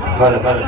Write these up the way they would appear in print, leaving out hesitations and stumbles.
હાલ હાલ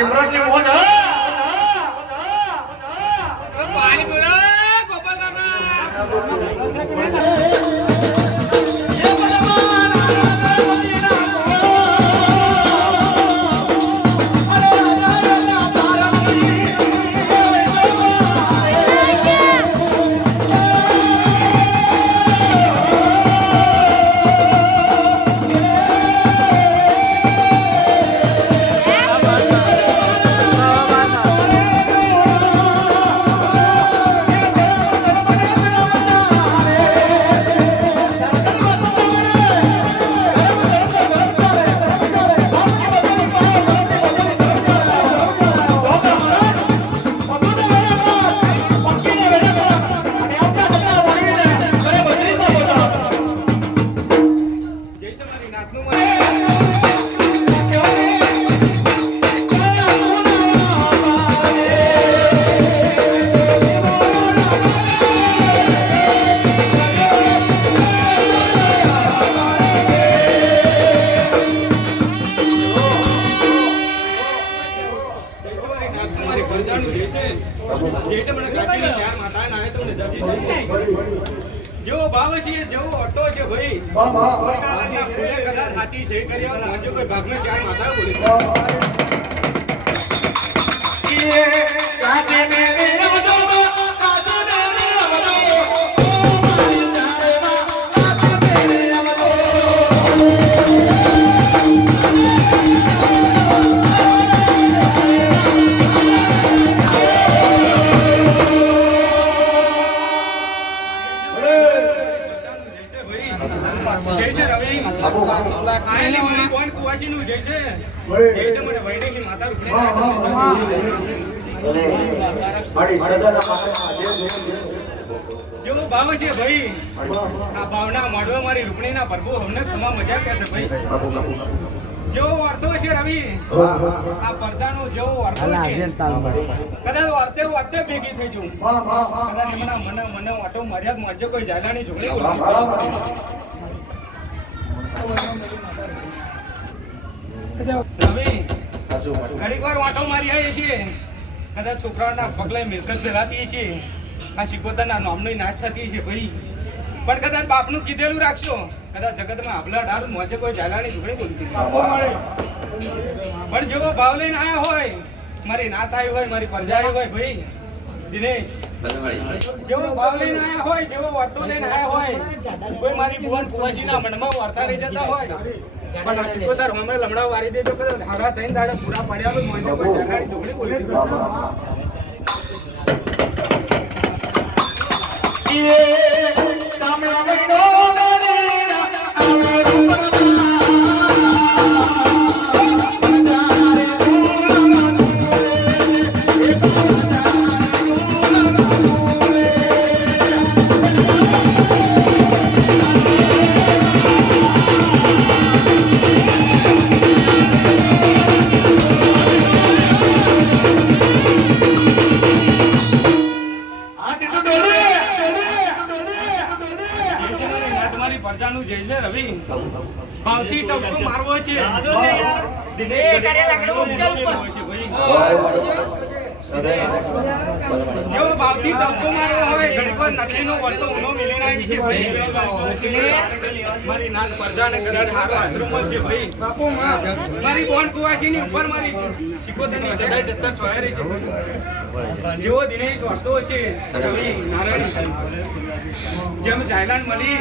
સિમરન ની મોજ પાણી બોલો ગોપાલ કાકા જેવો ભાવ છે જેવો ઓટો છે ભાઈ કદાચ સાચી સહી કરી કોઈ ભાગમાં ચાર માતા બોલે જેવો ભાવ છે ભાઈ આ ભાવના મળવા મારી રૂપણીના પ્રભુ અમને તમામ મજા કે છે ભાઈ જેવો અર્થો છે રવિ આ પડદાનો જેવો અર્થો છે કદાચ અર્થે ભેગી થઈ જઉં કદાચ મને ઓટો મર્યાદ મજે કોઈ જાલાની જોડી રવિ ઘડીક વાર વાંટો મારી આવીએ છીએ કદાચ છોકરાઓના પગલે મિલકત ફેલાતી છે આ શિકોતરના નામની નાશ થતી છે ભાઈ પણ કદાચ બાપનું કીધેલું રાખશો કદાચ જગતમાં આપલા ડારું મોજે કોઈ ઝાલાની ઝુગડી બોલતી પણ જેવો ભાવ લઈને આવ્યા હોય મારી નાત આવી હોય મારી પ્રજા આવી હોય ભાઈ દિનેશ જેવો ભાવ લઈને આવ્યા હોય જેવો વર્તો લઈને આવ્યા હોય કોઈ મારી ભુવન કુવાસીના મનમાં વર્તા રહી જતા હોય પણ આ શિકોતર અમે લમડા વારી દેજો કદાચ ધારા થઈને દાડે પૂરા પડ્યા મોજે કોઈ ઝાલાની ઝુગડી બોલતી પ્રજાનું જય છે રવિ ભાવથી ટપકો મારવો છે દિનેશ જેવો ભાવથી ટપકો મારવો હોય ઘડીક વાર નકલીનો વર્તો ઊનો મિલીને આવી છે ભાઈ મારી નાત પ્રજાને કદાચ હારો આશ્રમ છે ભાઈ મારી બોન કુવાસીની ઉપર મારી શિકોતરની સદાય સત્તર છોયારી છે જેવો દિનેશ વર્તો છે રવિ નારાયણ જેમ જાયલાન મળી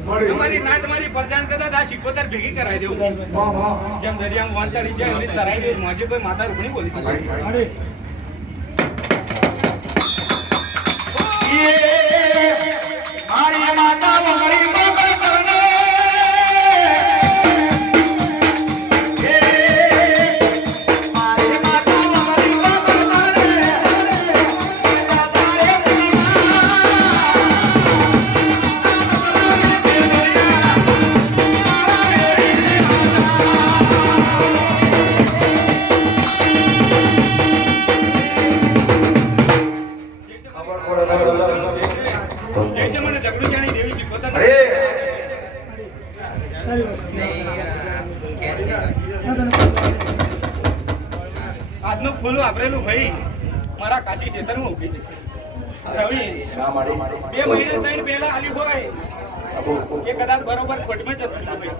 તમારી ના તમારી પ્રજાન કદાચ આ શિકોતર ભેગી કરાવી દેવું જેમ દરિયામાં વાંતરી છે એવી તરાઈ દે મોજે કોઈ માતા રૂપણી બોલી મારી માતા મારી જૈસે મને ઝઘડું જાણી દેવી શીખવતા આજનું ફૂલ વાપરેલું ભાઈ મારા કાશી ક્ષેત્રમાં ઉભી જશે રવિ 2 મહિને 3 પહેલા આલ્યું હોય એ કદાચ બરોબર ખોટમાં જતું હતું ભાઈ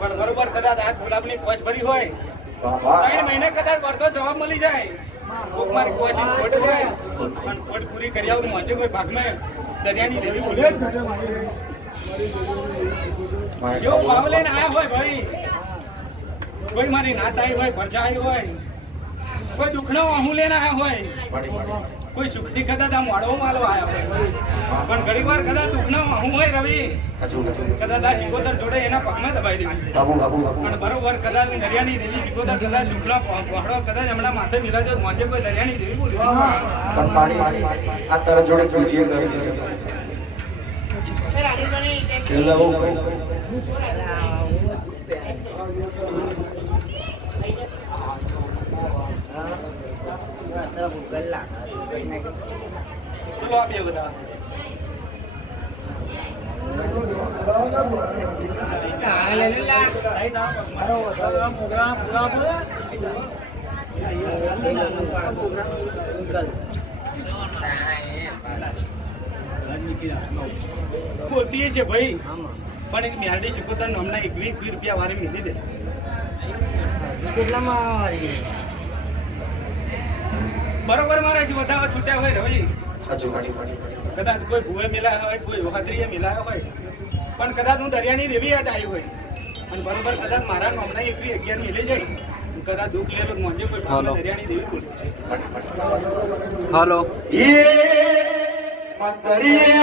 પણ બરોબર કદાચ આ ગુલાબની પોશ ભરી હોય 3 મહિને કદાચ વર્તો જવાબ મળી જાય મારી કોશિશ ખોટ હોય પણ ખોટ પૂરી કરી આવું મોજે કોઈ ભાગમાં દરિયાની દેવી બોલે જો ભાવ લઈને આયા હોય ભાઈ કોઈ મારી નાત આવી હોય ભરજા આવી હોય કોઈ દુઃખનો વાહું લઈને આયા હોય કોઈ સુખથી કદાચ આ મોડો માલો આયા હોય પણ ઘણી વાર કદાચ દુઃખનો વાહું હોય રવિ કદાચ આ સિકોતર જોડે એના પગમાં દબાઈ દેવી પણ બરોબર કદાચ દરિયાની દેવી સિકોતર કદાચ સુખનો પહોળો કદાચ હમણાં માથે મિલાજો મોજે કોઈ દરિયાની દેવી બોલ્યું આ તારા જોડે પૂછીએ કરી છે ચલો આપીએ બધા બોલતી છે ભાઈ પણ એક મેરડી સિકોતર હમણાં 21 રૂપિયા વાળી મિલી દે બરોબર મારા છે વધારે છૂટ્યા હોય રવિ કદાચ કોઈ ભૂવે મિલાયા હોય કોઈ વખતરીએ મિલાયા હોય પણ કદાચ હું દરિયાની દેવી યાદ આવી હોય અને બરોબર કદાચ મારા હમણાં 11 મિલી જાય કદાચ દુઃખ લેલો મોજે કોઈ દરિયાની દેવી બોલે હાલો એ મંદરી